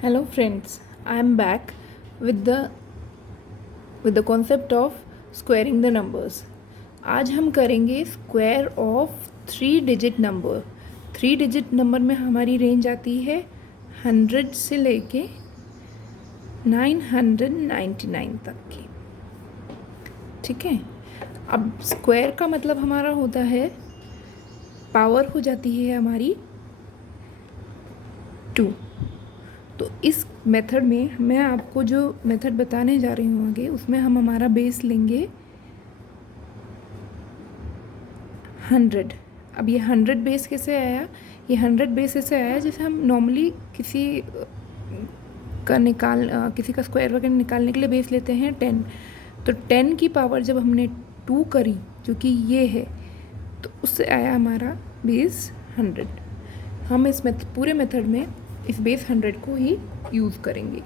Hello friends, I am back with the concept of squaring the numbers. आज हम करेंगे square of 3 digit number. 3 digit number में हमारी range आती है 100 से लेके 999 तक की। ठीक है, अब स्क्वायर का मतलब हमारा होता है पावर हो जाती है हमारी 2। तो इस मेथड में मैं आपको जो मेथड बताने जा रही हूँ आगे, उसमें हम हमारा बेस लेंगे 100। अब ये 100 बेस कैसे आया? ये 100 बेस ऐसे आया जैसे हम नॉर्मली किसी का स्क्वायर वगैरह निकालने के लिए बेस लेते हैं 10। तो 10 की पावर जब हमने 2 करी, जो कि ये है, तो उससे आया हमारा बेस 100। हम इस पूरे मेथड में इस बेस 100 को ही यूज़ करेंगे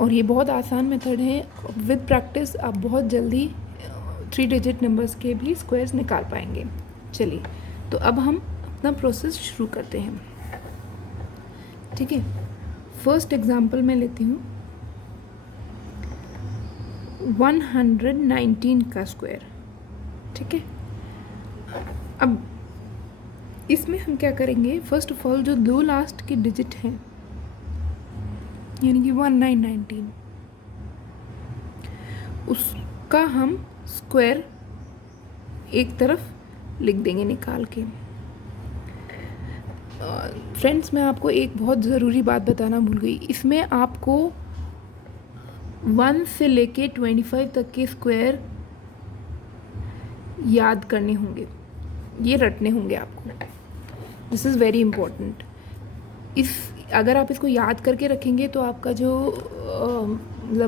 और ये बहुत आसान मेथड है। विद प्रैक्टिस आप बहुत जल्दी 3 डिजिट नंबर्स के भी स्क्वायर्स निकाल पाएंगे। चलिए, तो अब हम अपना प्रोसेस शुरू करते हैं। ठीक है, फर्स्ट एग्जांपल मैं लेती हूँ 119 का स्क्वायर। ठीक है, अब इसमें हम क्या करेंगे, फर्स्ट ऑफ ऑल जो दो लास्ट के डिजिट हैं यानी कि 1919, उसका हम स्क्वायर एक तरफ लिख देंगे निकाल के। फ्रेंड्स, मैं आपको एक बहुत ज़रूरी बात बताना भूल गई। इसमें आपको 1 से लेके 25 तक के स्क्वायर याद करने होंगे, ये रटने होंगे आपको। This is very important. अगर आप इसको याद करके रखेंगे तो आपका जो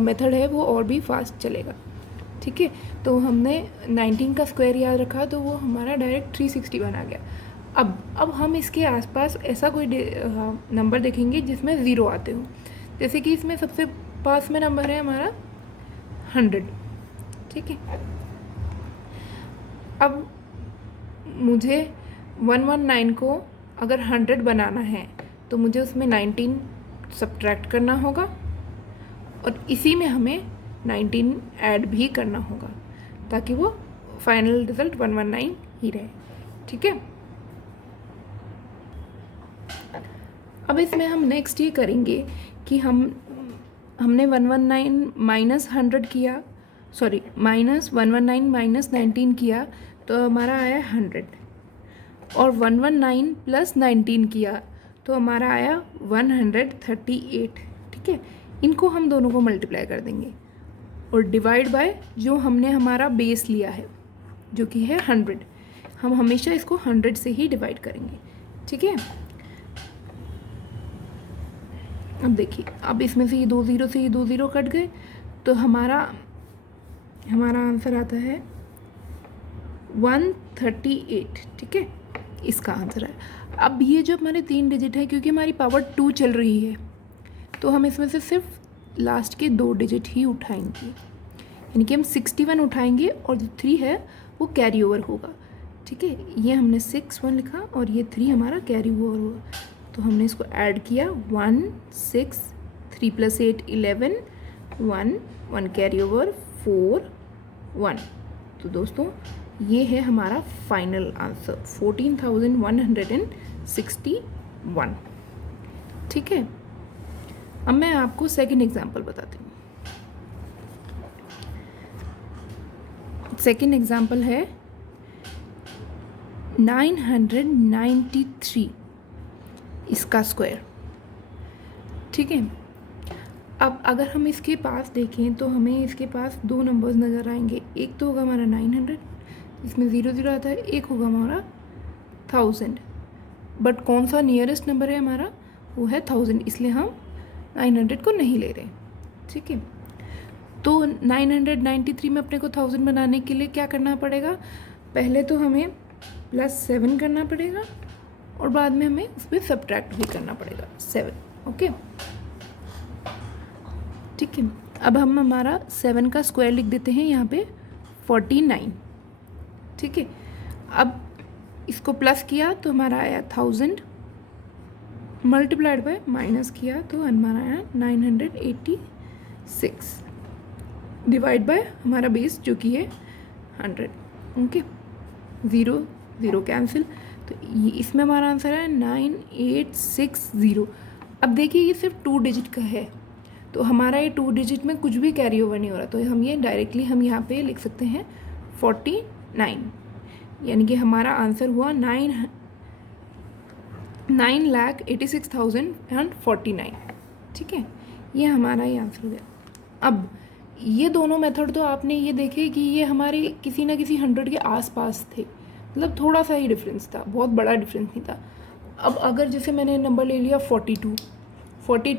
मेथड है वो और भी फास्ट चलेगा। ठीक है, तो हमने 19 का स्क्वायर याद रखा तो वो हमारा डायरेक्ट 360 बना गया। अब हम इसके आसपास ऐसा कोई नंबर देखेंगे जिसमें ज़ीरो आते हो। जैसे कि इसमें सबसे पास में नंबर है हमारा 100। ठीक है, अब मुझे 119 को अगर 100 बनाना है तो मुझे उसमें 19 सब्ट्रैक्ट करना होगा और इसी में हमें 19 ऐड भी करना होगा ताकि वो फाइनल रिजल्ट 119 ही रहे। ठीक है, अब इसमें हम नेक्स्ट ये करेंगे कि हमने 119 माइनस 100 किया, सॉरी माइनस 119 माइनस 19 किया तो हमारा आया 100, और 119 प्लस 19 किया तो हमारा आया 138। ठीक है, इनको हम दोनों को मल्टीप्लाई कर देंगे और डिवाइड बाय जो हमने हमारा बेस लिया है जो कि है 100। हम हमेशा इसको 100 से ही डिवाइड करेंगे। ठीक है, अब देखिए, अब इसमें से ये 2 ज़ीरो से ये 2 ज़ीरो कट गए तो हमारा आंसर आता है 138। ठीक है, इसका आंसर है। अब ये जो हमारे 3 डिजिट है, क्योंकि हमारी पावर 2 चल रही है तो हम इसमें से सिर्फ लास्ट के 2 डिजिट ही उठाएंगे, यानी कि हम 61 उठाएंगे और जो 3 है वो कैरी ओवर होगा। ठीक है, ये हमने 61 लिखा और ये 3 हमारा कैरी ओवर हुआ, तो हमने इसको ऐड किया 1 6 3 + 8 11 1 कैरी ओवर 4 1। तो दोस्तों ये है हमारा फाइनल आंसर 14,161। ठीक है, अब मैं आपको सेकंड एग्जांपल बताती हूँ। सेकंड एग्जांपल है 993 इसका स्क्वायर। ठीक है, अब अगर हम इसके पास देखें तो हमें इसके पास 2 नंबर्स नज़र आएंगे। एक तो होगा हमारा 900, इसमें 0 0 आता है, एक होगा हमारा 1000। बट कौन सा नियरेस्ट नंबर है हमारा? वो है 1000, इसलिए हम 900 को नहीं ले रहे। ठीक है, तो 993 में अपने को 1000 बनाने के लिए क्या करना पड़ेगा? पहले तो हमें +7 करना पड़ेगा और बाद में हमें उसमें सब्ट्रैक्ट भी करना पड़ेगा 7। ओके, ठीक है, अब हम हमारा 7 का स्क्वायर लिख देते हैं यहाँ पे 49। ठीक है, अब इसको प्लस किया तो हमारा आया 1000 मल्टीप्लाइड बाय माइनस किया तो हमारा आया 986 डिवाइड बाय हमारा बेस जो कि है 100। ओके, 0 0 कैंसिल, तो इसमें हमारा आंसर है 9860। अब देखिए ये सिर्फ 2 डिजिट का है, तो हमारा ये 2 डिजिट में कुछ भी कैरी ओवर नहीं हो रहा, तो हम ये डायरेक्टली हम यहाँ पे लिख सकते हैं 49, यानी कि हमारा आंसर हुआ 9,86,049। ठीक है, ये हमारा ये आंसर हो गया। अब ये दोनों मेथड तो आपने ये देखे कि ये हमारे किसी ना किसी 100 के आसपास थे, मतलब थोड़ा सा ही डिफरेंस था, बहुत बड़ा डिफरेंस नहीं था। अब अगर जैसे मैंने नंबर ले लिया 42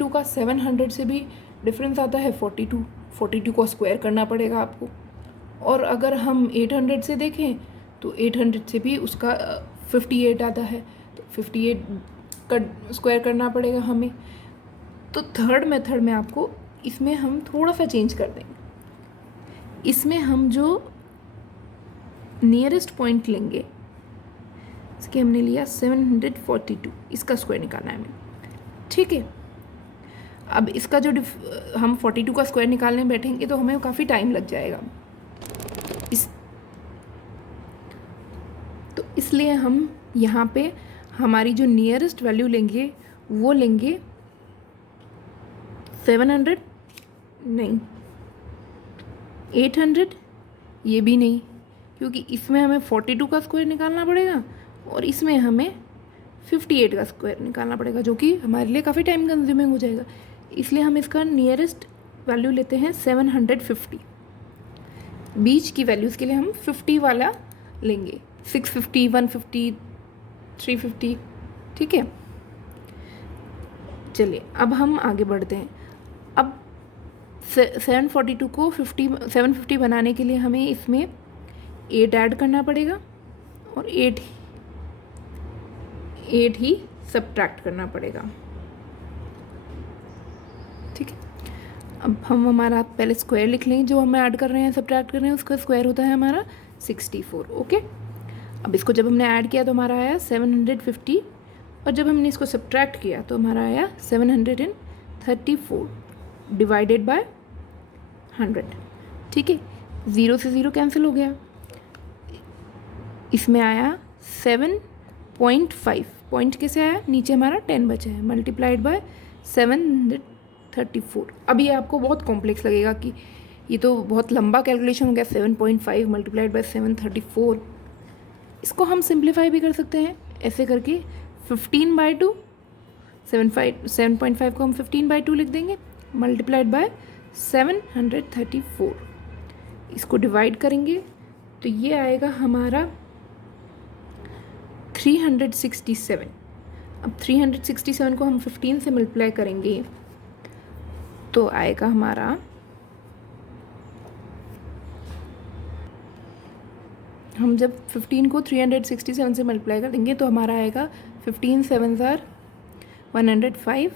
का 700 से भी डिफरेंस आता है 42 को स्क्वायर करना पड़ेगा आपको। और अगर हम 800 से देखें तो 800 से भी उसका 58 आता है, तो 58 का स्क्वायर करना पड़ेगा हमें। तो थर्ड मेथड में आपको इसमें हम थोड़ा सा चेंज कर देंगे, इसमें हम जो नियरेस्ट पॉइंट लेंगे, इसके हमने लिया 742, इसका स्क्वायर निकालना है हमें। ठीक है, अब इसका जो हम 42 का स्क्वायर निकालने बैठेंगे तो हमें काफ़ी टाइम लग जाएगा, तो इसलिए हम यहाँ पे हमारी जो नियरेस्ट वैल्यू लेंगे वो लेंगे 700 नहीं, 800 ये भी नहीं, क्योंकि इसमें हमें 42 का स्क्वायर निकालना पड़ेगा और इसमें हमें 58 का स्क्वायर निकालना पड़ेगा, जो कि हमारे लिए काफ़ी टाइम कंज्यूमिंग हो जाएगा। इसलिए हम इसका नियरेस्ट वैल्यू लेते हैं 750। बीच की वैल्यूज़ के लिए हम 50 वाला लेंगे, 650, 150, 350। ठीक है, चलिए अब हम आगे बढ़ते हैं। अब 742 को 750 बनाने के लिए हमें इसमें 8 ऐड करना पड़ेगा और 8 ही सब्ट्रैक्ट करना पड़ेगा। ठीक है, अब हम हमारा पहले स्क्वायर लिख लेंगे, जो हम ऐड कर रहे हैं सब्ट्रैक्ट कर रहे हैं उसका स्क्वायर होता है हमारा 64। ओके, अब इसको जब हमने ऐड किया तो हमारा आया 750 और जब हमने इसको सब्ट्रैक्ट किया तो हमारा आया 734 डिवाइडेड बाय 100। ठीक है, 0 से 0 कैंसिल हो गया, इसमें आया 7.5, पॉइंट कैसे आया, नीचे हमारा 10 बचा है, मल्टीप्लाइड बाय 734। अब ये आपको बहुत कॉम्प्लेक्स लगेगा कि ये तो बहुत लंबा कैलकुलेशन हो गया, 7.5 मल्टीप्लाइड बाय 734। इसको हम सिंप्लीफाई भी कर सकते हैं ऐसे करके, 15/2, 7.5 को हम 15/2 लिख देंगे, मल्टीप्लाइड बाय 734। इसको डिवाइड करेंगे तो ये आएगा हमारा 367। अब 367 को हम 15 से मल्टीप्लाई करेंगे तो आएगा हमारा हम जब 15 को 367 से मल्टीप्लाई कर देंगे तो हमारा आएगा 15 7s are 105,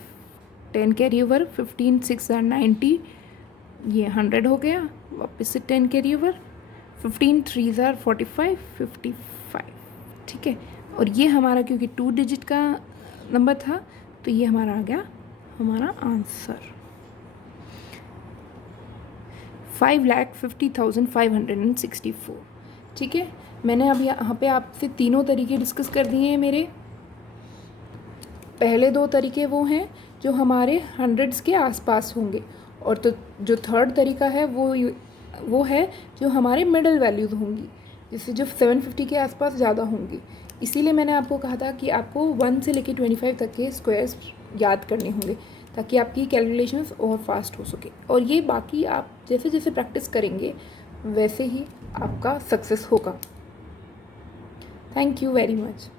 10 carry over, 15 6 are 90, ये 100 हो गया, वापस से 10 कैरी ओवर, 15 3s are 45, 55। ठीक है, और ये हमारा क्योंकि 2 डिजिट का नंबर था तो ये हमारा आ गया हमारा आंसर 5,50,564। ठीक है, मैंने अब यहाँ पे आपसे तीनों तरीके डिस्कस कर दिए हैं। मेरे पहले 2 तरीके वो हैं जो हमारे हंड्रेड्स के आसपास होंगे, और तो जो थर्ड तरीका है वो है जो हमारे मिडल वैल्यूज़ होंगी, जिससे जो 750 के आसपास ज़्यादा होंगी। इसीलिए मैंने आपको कहा था कि आपको 1 से लेकर 25 तक के स्क्वायर्स याद करने होंगे ताकि आपकी कैलकुलेशंस और फास्ट हो सके। और ये बाकी आप जैसे जैसे प्रैक्टिस करेंगे वैसे ही आपका सक्सेस होगा। Thank you very much.